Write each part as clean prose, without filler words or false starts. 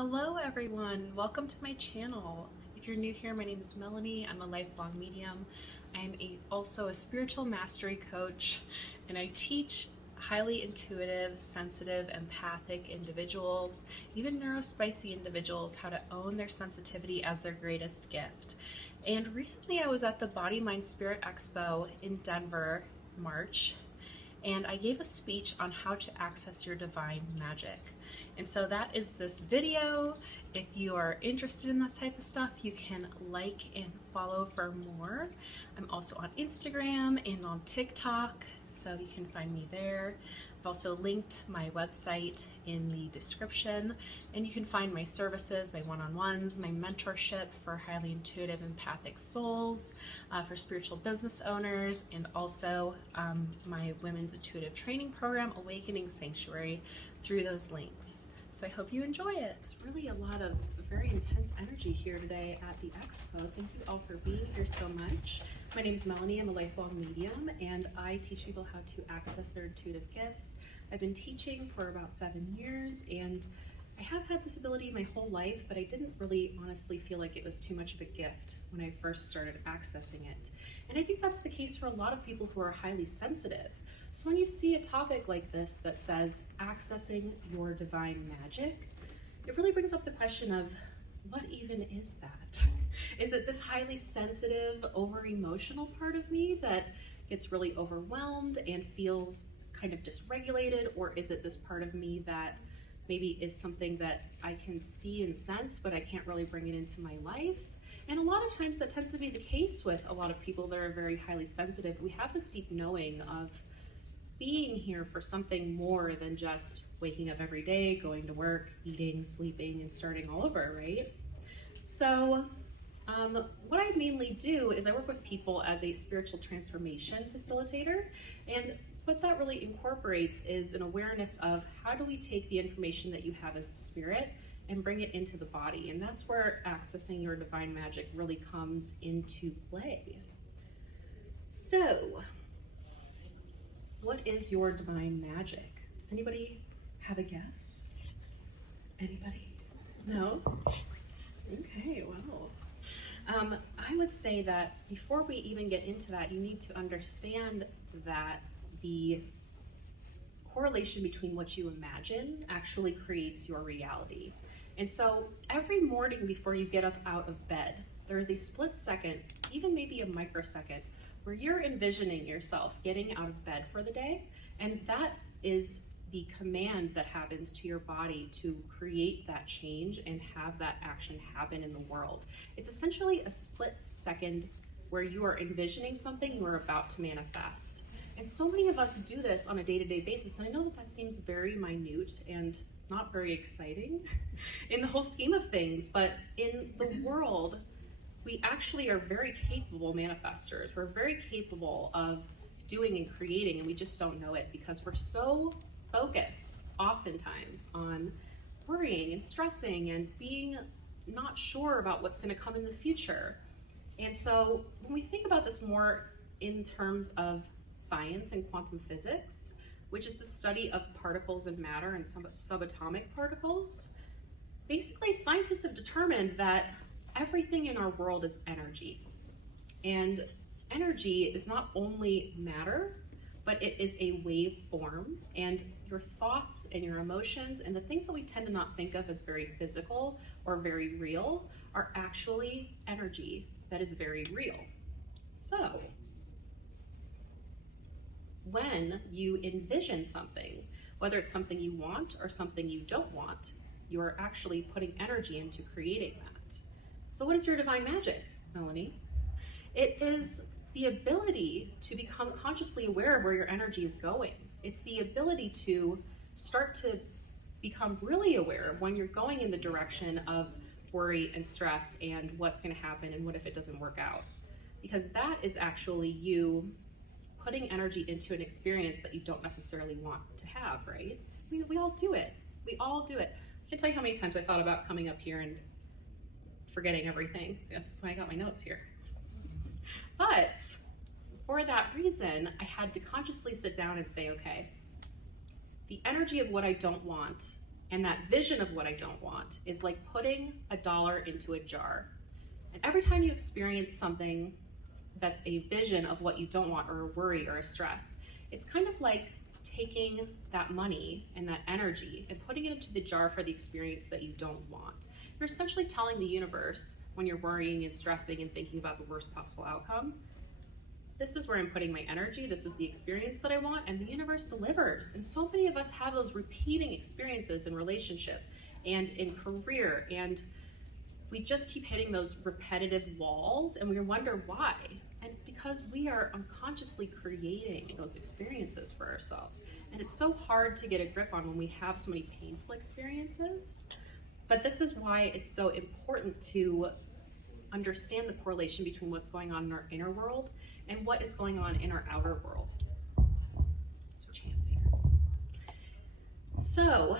Hello everyone, welcome to my channel. If you're new here, my name is Melanie. I'm a lifelong medium. I'm also a spiritual mastery coach, and I teach highly intuitive, sensitive, empathic individuals, even Neuro-Spicy individuals, how to own their sensitivity as their greatest gift. And recently I was at the Body, Mind, Spirit Expo in Denver, March, and I gave a speech on how to access your divine magic. And so that is this video. If you are interested in that type of stuff, you can like and follow for more. I'm also on Instagram and on TikTok, so you can find me there. I've also linked my website in the description, and you can find my services, my one-on-ones, my mentorship for highly intuitive empathic souls, for spiritual business owners, and also my women's intuitive training program, Awakening Sanctuary, through those links. So I hope you enjoy it. It's really a lot of very intense energy here today at the Expo. Thank you all for being here so much. My name is Melanie. I'm a lifelong medium, and I teach people how to access their intuitive gifts. I've been teaching for about 7 years, and I have had this ability my whole life, but I didn't really honestly feel like it was too much of a gift when I first started accessing it. And I think that's the case for a lot of people who are highly sensitive. So when you see a topic like this that says accessing your divine magic, it really brings up the question of, what even is that? Is it this highly sensitive, over-emotional part of me that gets really overwhelmed and feels kind of dysregulated? Or is it this part of me that maybe is something that I can see and sense, but I can't really bring it into my life? And a lot of times that tends to be the case with a lot of people that are very highly sensitive. We have this deep knowing of being here for something more than just waking up every day, going to work, eating, sleeping, and starting all over, right? So what I mainly do is I work with people as a spiritual transformation facilitator, and what that really incorporates is an awareness of how do we take the information that you have as a spirit and bring it into the body, and that's where accessing your divine magic really comes into play. So, what is your divine magic? Does anybody have a guess? Anybody? No? Okay, well. I would say that before we even get into that, you need to understand that the correlation between what you imagine actually creates your reality. And so every morning before you get up out of bed, there is a split second, even maybe a microsecond, where you're envisioning yourself getting out of bed for the day, and that is the command that happens to your body to create that change and have that action happen in the world. It's essentially a split second where you are envisioning something you are about to manifest. And so many of us do this on a day-to-day basis, and I know that that seems very minute and not very exciting in the whole scheme of things, but in the world, we actually are very capable manifestors. We're very capable of doing and creating, and we just don't know it because we're so focused oftentimes on worrying and stressing and being not sure about what's going to come in the future. And so when we think about this more in terms of science and quantum physics, which is the study of particles and matter and subatomic particles, basically scientists have determined that everything in our world is energy. And energy is not only matter, but it is a wave form, and your thoughts and your emotions and the things that we tend to not think of as very physical or very real are actually energy that is very real. So, when you envision something, whether it's something you want or something you don't want, you are actually putting energy into creating that. So what is your divine magic, Melanie? It is the ability to become consciously aware of where your energy is going. It's the ability to start to become really aware of when you're going in the direction of worry and stress and what's going to happen and what if it doesn't work out. Because that is actually you putting energy into an experience that you don't necessarily want to have, right? We all do it. We all do it. I can't tell you how many times I thought about coming up here and forgetting everything. That's why I got my notes here. But for that reason, I had to consciously sit down and say, okay, the energy of what I don't want And that vision of what I don't want is like putting $1 into a jar. And every time you experience something that's a vision of what you don't want, or a worry or a stress, it's kind of like taking that money and that energy and putting it into the jar for the experience that you don't want. You're essentially telling the universe, when you're worrying and stressing and thinking about the worst possible outcome, this is where I'm putting my energy, this is the experience that I want, and the universe delivers. And so many of us have those repeating experiences in relationship and in career, and we just keep hitting those repetitive walls, and we wonder why. And it's because we are unconsciously creating those experiences for ourselves. And it's so hard to get a grip on when we have so many painful experiences. But this is why it's so important to understand the correlation between what's going on in our inner world and what is going on in our outer world. Switch hands here. So,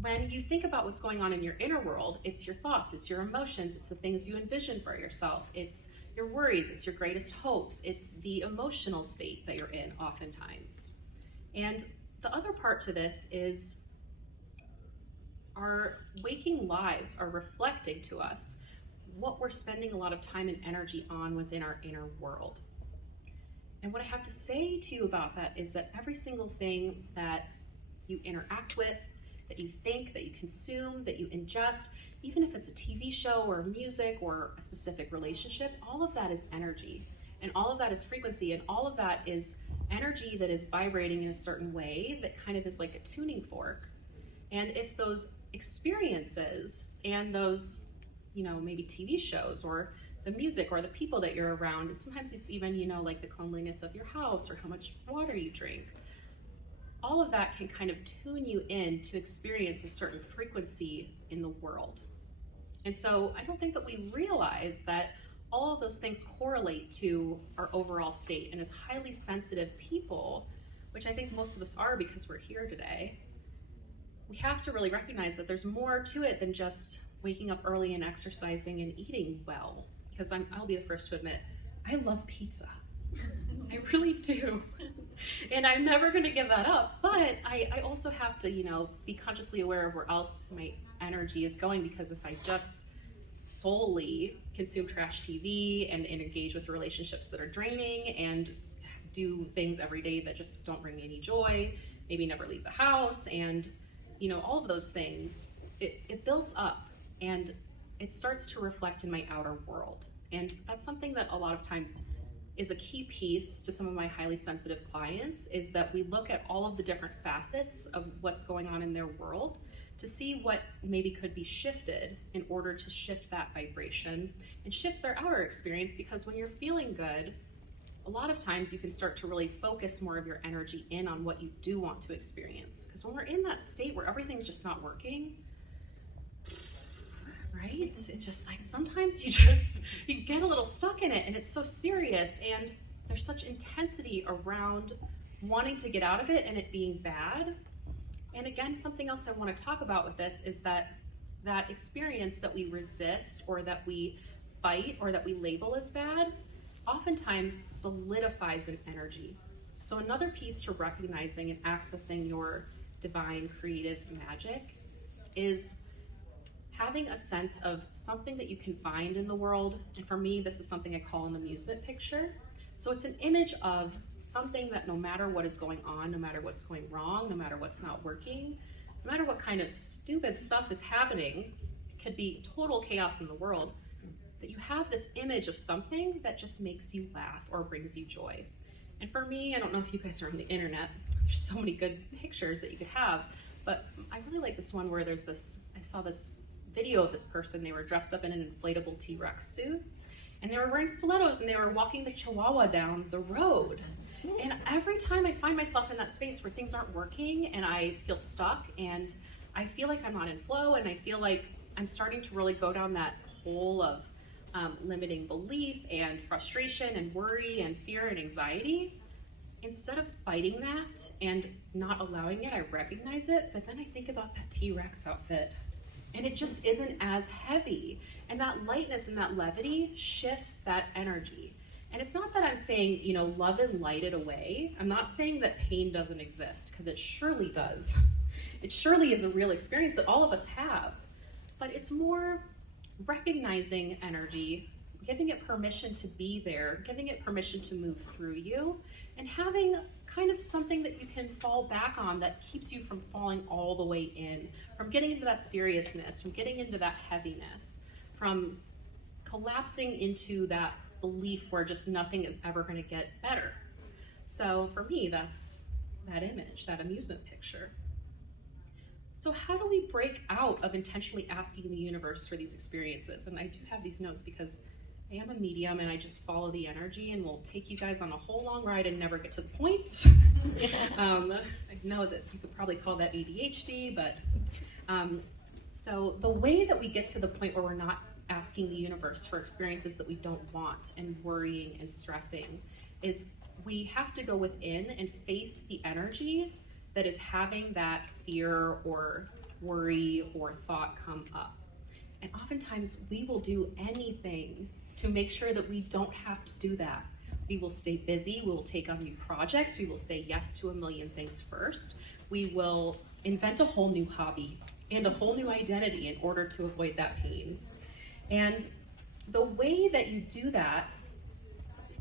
when you think about what's going on in your inner world, it's your thoughts, it's your emotions, it's the things you envision for yourself, it's your worries, it's your greatest hopes, it's the emotional state that you're in oftentimes. And the other part to this is our waking lives are reflecting to us what we're spending a lot of time and energy on within our inner world. And what I have to say to you about that is that every single thing that you interact with, that you think, that you consume, that you ingest, even if it's a TV show or music or a specific relationship, all of that is energy. And all of that is frequency. And all of that is energy that is vibrating in a certain way that kind of is like a tuning fork. And if those experiences and those, maybe TV shows or the music or the people that you're around, and sometimes it's even, like the cleanliness of your house or how much water you drink, all of that can kind of tune you in to experience a certain frequency in the world. And so I don't think that we realize that all of those things correlate to our overall state. And as highly sensitive people, which I think most of us are because we're here today, we have to really recognize that there's more to it than just waking up early and exercising and eating well. Because I'll be the first to admit, I love pizza. I really do. And I'm never going to give that up. But I also have to, be consciously aware of where else my energy is going, because if I just solely consume trash TV and engage with relationships that are draining and do things every day that just don't bring me any joy, maybe never leave the house, and all of those things, it builds up and it starts to reflect in my outer world. And that's something that a lot of times is a key piece to some of my highly sensitive clients, is that we look at all of the different facets of what's going on in their world to see what maybe could be shifted in order to shift that vibration and shift their outer experience. Because when you're feeling good, a lot of times you can start to really focus more of your energy in on what you do want to experience. Because when we're in that state where everything's just not working, right? It's just like sometimes you get a little stuck in it, and it's so serious, and there's such intensity around wanting to get out of it and it being bad. And again, something else I want to talk about with this is that experience that we resist or that we fight or that we label as bad oftentimes solidifies an energy. So another piece to recognizing and accessing your divine creative magic is having a sense of something that you can find in the world. And for me, this is something I call an amusement picture. So it's an image of something that no matter what is going on, no matter what's going wrong, no matter what's not working, no matter what kind of stupid stuff is happening, it could be total chaos in the world, that you have this image of something that just makes you laugh or brings you joy. And for me, I don't know if you guys are on the internet, there's so many good pictures that you could have, but I really like this one where I saw this video of this person. They were dressed up in an inflatable T-Rex suit, and they were wearing stilettos, and they were walking the Chihuahua down the road. And every time I find myself in that space where things aren't working and I feel stuck and I feel like I'm not in flow, and I feel like I'm starting to really go down that hole of limiting belief and frustration and worry and fear and anxiety, instead of fighting that and not allowing it, I recognize it, but then I think about that T-Rex outfit, and it just isn't as heavy. And that lightness and that levity shifts that energy. And it's not that I'm saying, love and light it away. I'm not saying that pain doesn't exist, because it surely does. It surely is a real experience that all of us have, but it's more recognizing energy, giving it permission to be there, giving it permission to move through you, and having kind of something that you can fall back on that keeps you from falling all the way in, from getting into that seriousness, from getting into that heaviness, from collapsing into that belief where just nothing is ever going to get better. So for me, that's that image, that amusement picture. So how do we break out of intentionally asking the universe for these experiences? And I do have these notes because I am a medium and I just follow the energy and will take you guys on a whole long ride and never get to the point. I know that you could probably call that ADHD, but so the way that we get to the point where we're not asking the universe for experiences that we don't want and worrying and stressing is we have to go within and face the energy that is having that fear or worry or thought come up. And oftentimes we will do anything to make sure that we don't have to do that. We will stay busy, we will take on new projects, we will say yes to a million things first. We will invent a whole new hobby and a whole new identity in order to avoid that pain. And the way that you do that,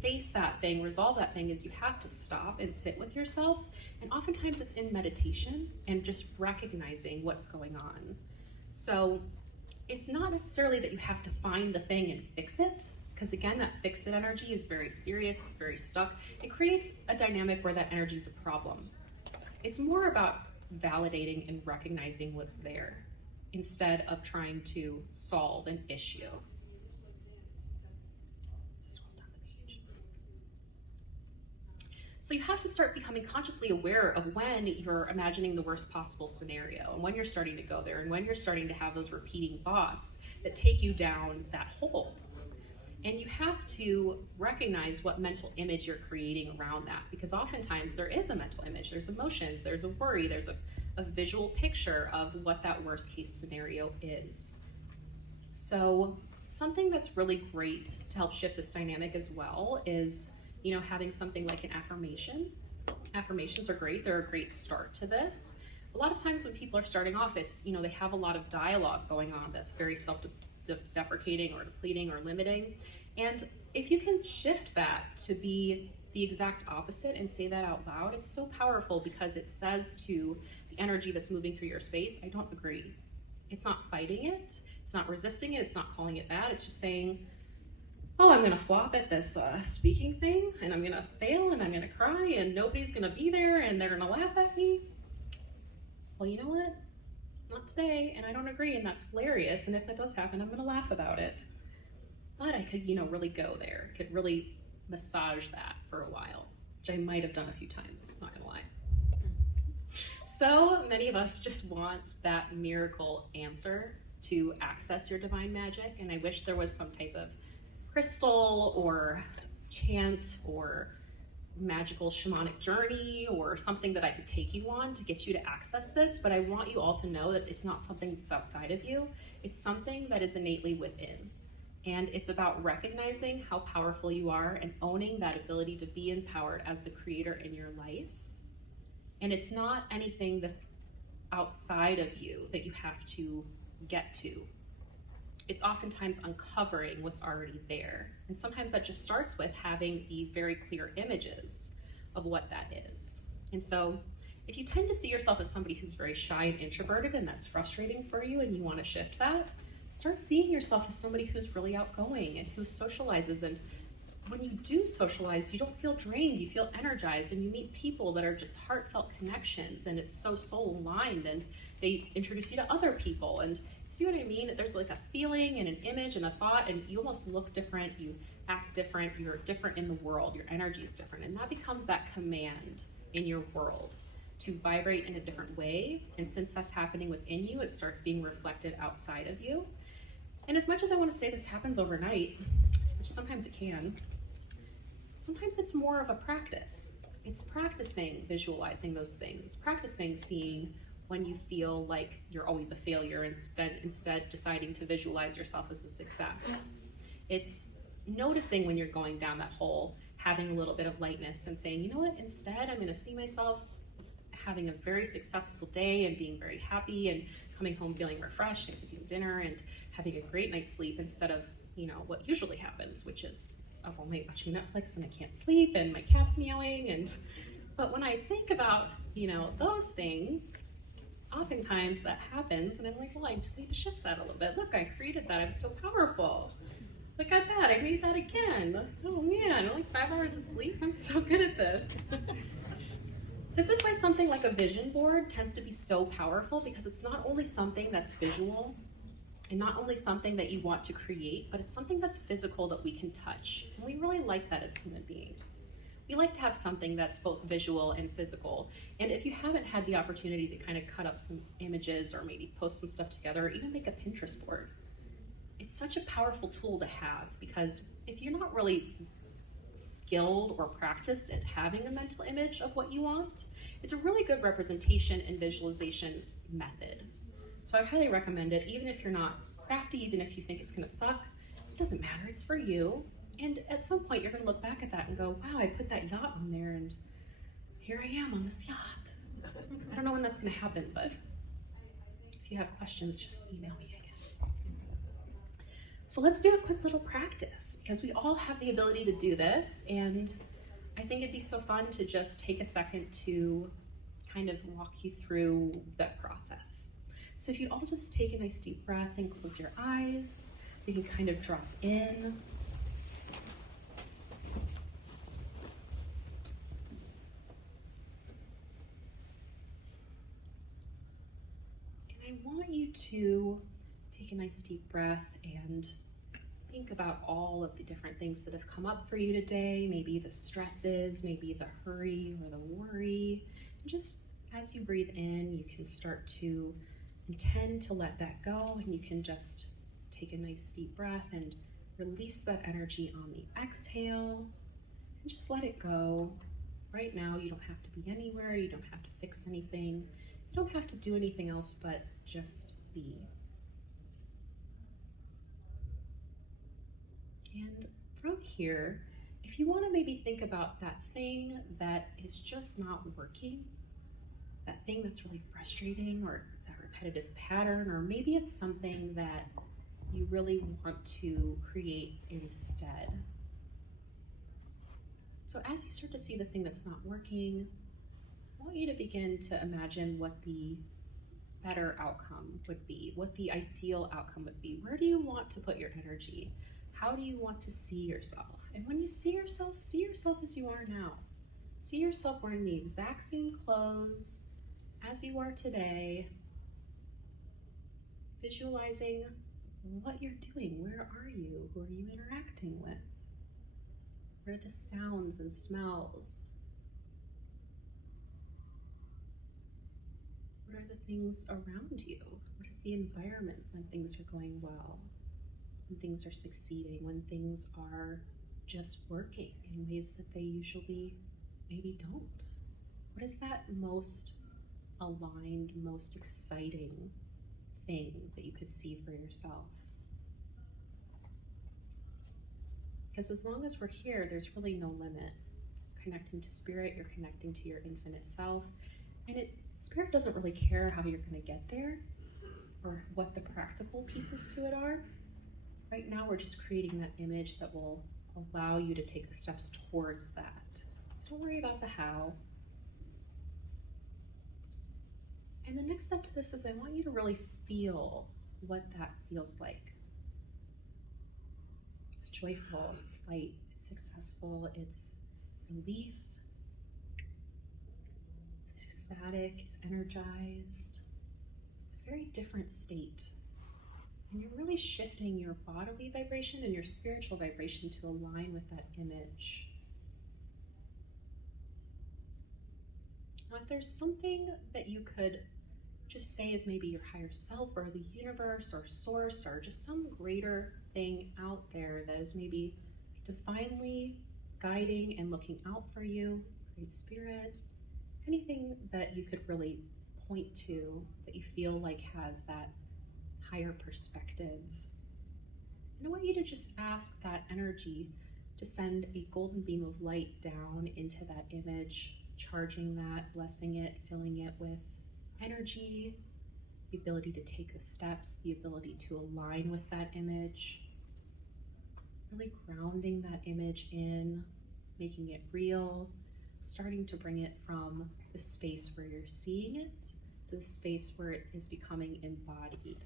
face that thing, resolve that thing, is you have to stop and sit with yourself. And oftentimes it's in meditation and just recognizing what's going on. So it's not necessarily that you have to find the thing and fix it, because again, that fix it energy is very serious, it's very stuck. It creates a dynamic where that energy is a problem. It's more about validating and recognizing what's there instead of trying to solve an issue. So you have to start becoming consciously aware of when you're imagining the worst possible scenario and when you're starting to go there and when you're starting to have those repeating thoughts that take you down that hole. And you have to recognize what mental image you're creating around that, because oftentimes there is a mental image, there's emotions, there's a worry, there's a visual picture of what that worst case scenario is. So something that's really great to help shift this dynamic as well is, having something like an affirmation. Affirmations are great. They're a great start to this. A lot of times when people are starting off, it's, they have a lot of dialogue going on that's very self-deprecating or depleting or limiting. And if you can shift that to be the exact opposite and say that out loud, it's so powerful because it says to the energy that's moving through your space, I don't agree. It's not fighting it. It's not resisting it. It's not calling it bad. It's just saying, oh, I'm going to flop at this speaking thing, and I'm going to fail, and I'm going to cry, and nobody's going to be there, and they're going to laugh at me. Well, you know what? Not today, and I don't agree, and that's hilarious, and if that does happen, I'm going to laugh about it. But I could, really go there. I could really massage that for a while, which I might have done a few times, not going to lie. So many of us just want that miracle answer to access your divine magic, and I wish there was some type of crystal or chant or magical shamanic journey or something that I could take you on to get you to access this, but I want you all to know that it's not something that's outside of you. It's something that is innately within. And it's about recognizing how powerful you are and owning that ability to be empowered as the creator in your life. And it's not anything that's outside of you that you have to get to. It's oftentimes uncovering what's already there. And sometimes that just starts with having the very clear images of what that is. And so if you tend to see yourself as somebody who's very shy and introverted, and that's frustrating for you and you want to shift that, start seeing yourself as somebody who's really outgoing and who socializes. And when you do socialize, you don't feel drained, you feel energized, and you meet people that are just heartfelt connections, and it's so soul aligned, and they introduce you to other people. And see what I mean? There's like a feeling and an image and a thought, and you almost look different, you act different, you're different in the world, your energy is different, and that becomes that command in your world to vibrate in a different way. And since that's happening within you, it starts being reflected outside of you. And as much as I want to say this happens overnight, which sometimes it can, sometimes it's more of a practice. It's practicing visualizing those things. It's practicing seeing when you feel like you're always a failure, instead deciding to visualize yourself as a success. It's noticing when you're going down that hole, having a little bit of lightness and saying, you know what, instead I'm going to see myself having a very successful day and being very happy and coming home feeling refreshed and eating dinner and having a great night's sleep instead of, what usually happens, which is up all night watching Netflix and I can't sleep and my cat's meowing. But when I think about, those things, oftentimes that happens and I'm like, well, I just need to shift that a little bit. Look, I created that. I'm so powerful. Look at that. I made that again. Oh man, only 5 hours of sleep. I'm so good at this. This is why something like a vision board tends to be so powerful, because it's not only something that's visual and not only something that you want to create, but it's something that's physical that we can touch. And we really like that as human beings. We like to have something that's both visual and physical. And if you haven't had the opportunity to kind of cut up some images or maybe post some stuff together or even make a Pinterest board, it's such a powerful tool to have, because if you're not really skilled or practiced at having a mental image of what you want, it's a really good representation and visualization method. So I highly recommend it, even if you're not crafty, even if you think it's gonna suck, it doesn't matter, it's for you. And at some point you're gonna look back at that and go, wow, I put that yacht on there and here I am on this yacht. I don't know when that's gonna happen, but if you have questions, just email me, I guess. So let's do a quick little practice, because we all have the ability to do this, and I think it'd be so fun to just take a second to kind of walk you through that process. So if you all just take a nice deep breath and close your eyes, you can kind of drop in. And I want you to take a nice deep breath and think about all of the different things that have come up for you today, maybe the stresses, maybe the hurry or the worry. And just as you breathe in, you can start to intend to let that go, and you can just take a nice deep breath and release that energy on the exhale and just let it go. Right now, you don't have to be anywhere, you don't have to fix anything, you don't have to do anything else but just be. And from here, if you want to maybe think about that thing that is just not working, that thing that's really frustrating, or it's that repetitive pattern, or maybe it's something that you really want to create instead. So as you start to see the thing that's not working, I want you to begin to imagine what the better outcome would be, what the ideal outcome would be. Where do you want to put your energy? How do you want to see yourself? And when you see yourself as you are now. See yourself wearing the exact same clothes as you are today, visualizing what you're doing. Where are you? Who are you interacting with? What are the sounds and smells? What are the things around you? What is the environment when things are going well? When things are succeeding, when things are just working in ways that they usually maybe don't? What is that most aligned, most exciting thing that you could see for yourself? Because as long as we're here, there's really no limit. Connecting to spirit, you're connecting to your infinite self, and spirit doesn't really care how you're going to get there or what the practical pieces to it are. Right now, we're just creating that image that will allow you to take the steps towards that. So don't worry about the how. And the next step to this is I want you to really feel what that feels like. It's joyful, it's light, it's successful, it's relief, it's ecstatic, it's energized. It's a very different state. And you're really shifting your bodily vibration and your spiritual vibration to align with that image. Now, if there's something that you could just say is maybe your higher self or the universe or source or just some greater thing out there that is maybe divinely guiding and looking out for you, great spirit, anything that you could really point to that you feel like has that higher perspective. And I want you to just ask that energy to send a golden beam of light down into that image, charging that, blessing it, filling it with energy, the ability to take the steps, the ability to align with that image, really grounding that image in, making it real, starting to bring it from the space where you're seeing it to the space where it is becoming embodied.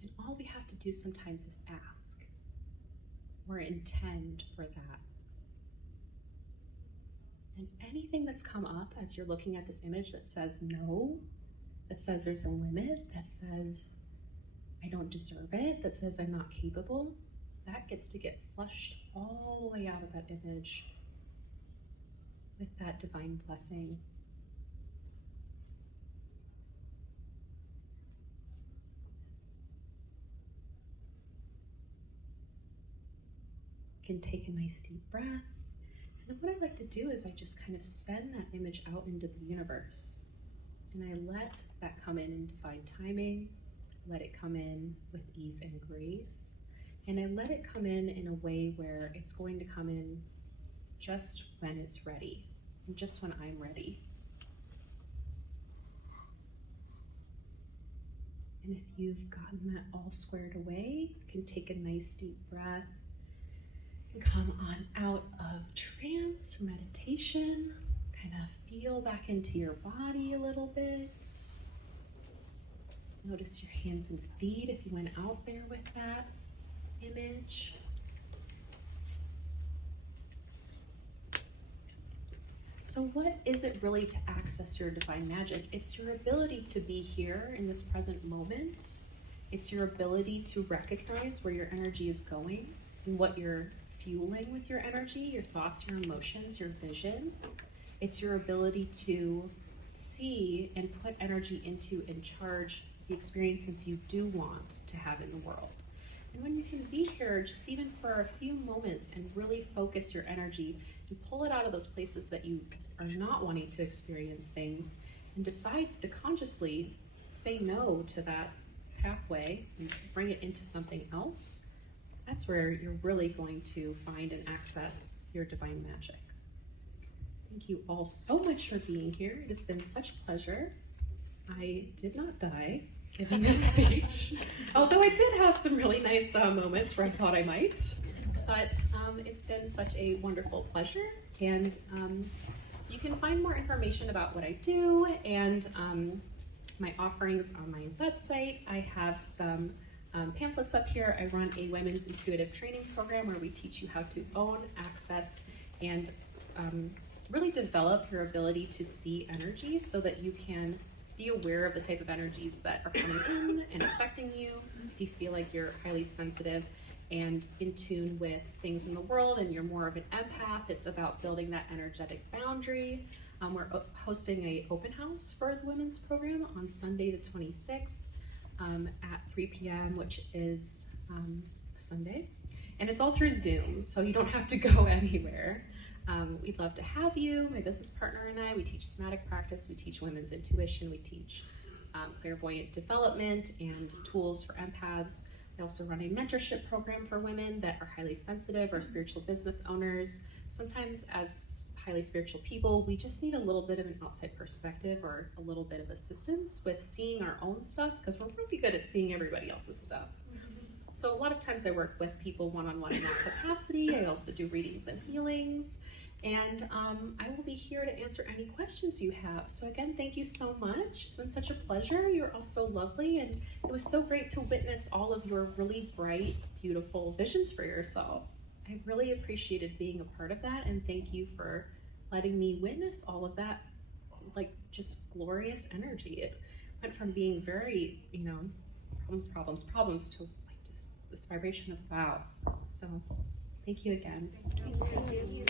And all we have to do sometimes is ask or intend for that. And anything that's come up as you're looking at this image that says no, that says there's a limit, that says I don't deserve it, that says I'm not capable, that gets to get flushed all the way out of that image with that divine blessing. You can take a nice deep breath. And then what I like to do is I just kind of send that image out into the universe. And I let that come in divine timing, let it come in with ease and grace. And I let it come in a way where it's going to come in just when it's ready, and just when I'm ready. And if you've gotten that all squared away, you can take a nice deep breath and come on out of trance or meditation. Kind of feel back into your body a little bit. Notice your hands and feet if you went out there with that image. So what is it really to access your divine magic? It's your ability to be here in this present moment. It's your ability to recognize where your energy is going and what you're fueling with your energy, your thoughts, your emotions, your vision. It's your ability to see and put energy into and charge the experiences you do want to have in the world. And when you can be here just even for a few moments and really focus your energy and pull it out of those places that you are not wanting to experience things and decide to consciously say no to that pathway and bring it into something else, that's where you're really going to find and access your divine magic. Thank you all so much for being here. It has been such a pleasure. I did not die giving this speech, although I did have some really nice moments where I thought I might, but it's been such a wonderful pleasure. And you can find more information about what I do and my offerings on my website. I have some pamphlets up here. I run a women's intuitive training program where we teach you how to own, access, and really develop your ability to see energy so that you can be aware of the type of energies that are coming in and affecting you. If you feel like you're highly sensitive and in tune with things in the world and you're more of an empath, it's about building that energetic boundary. We're hosting an open house for the women's program on Sunday the 26th at 3 p.m., which is Sunday. And it's all through Zoom, so you don't have to go anywhere. We'd love to have you. My business partner and I, we teach somatic practice, we teach women's intuition, we teach clairvoyant development and tools for empaths. We also run a mentorship program for women that are highly sensitive or spiritual business owners. Sometimes as highly spiritual people, we just need a little bit of an outside perspective or a little bit of assistance with seeing our own stuff, because we're really good at seeing everybody else's stuff. So a lot of times I work with people one-on-one in that capacity. I also do readings and healings. And I will be here to answer any questions you have. So again, thank you so much. It's been such a pleasure. You're all so lovely. And it was so great to witness all of your really bright, beautiful visions for yourself. I really appreciated being a part of that. And thank you for letting me witness all of that, like just glorious energy. It went from being very, problems to like just this vibration of wow. So thank you again. Thank you.